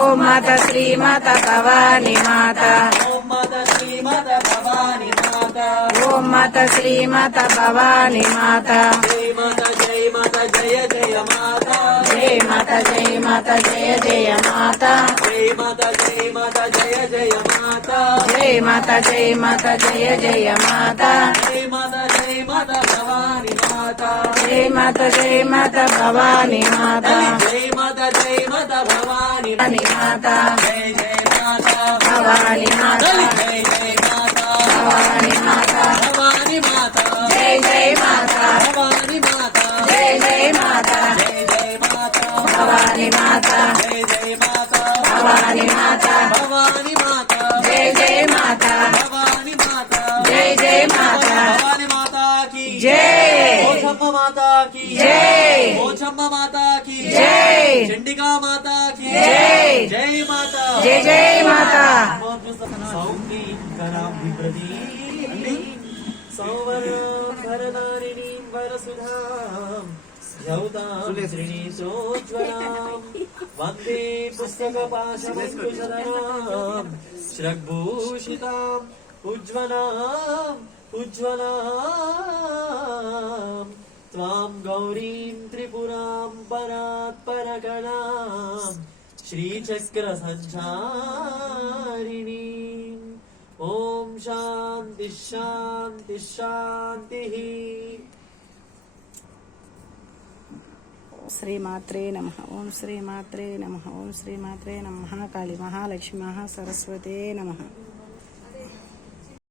ఓం మాత శ్రీ మాత భవాని మాత. ఓం మాత శ్రీ మాత భవాని మాత. ఓం మాత జయ జయ మాత. మాత జయ మాత జయ జయ మాత జయ మాత జయ మాత జయ జయ మాత జయ మాత జై మాత జయ జయ మాత జై మాత జయ మాత భవాని మాత జై మాత జై మాత భవాని మాత జై మాత జై మాత భవాని మాత జై జయ మాత భవాని మాత జై జయ మాత భవాని మాత భవాని మాత మాత భవాని మాత జయ మాత భవాని మాత జై జయ మాత భవాని మాత భవాని మాత జై జై మాత భవాని మాత జై జై మాత భవాని మాతా की జై పోచమ్మ మాతా की జై పోచమ్మ మాతా की జై చండికా మాతా की జై జై మాతా జై జై మాత సౌకీకరాం విప్రదీ సౌవర్ణభరదారిణీం వరసుధాం ధౌతాం శ్రీణీశోజ్వలాం వందే పుస్తకపాశమంకుశధరాం శ్రగ్భూషితాం ఉజ్వలాం ఉజ్వలాం त्वां गौरीं त्रिपुरां परात्परकणां श्रीचक्रसञ्चारिणीम् ॐ शान्तिः शान्तिः शान्तिः శ్రీమాత్రే నమ ఓం శ్రీమాత్రే నమ ఓం శ్రీమాత్రే నమ కాళీ మహాలక్ష్మి మహాసరస్వతే నమ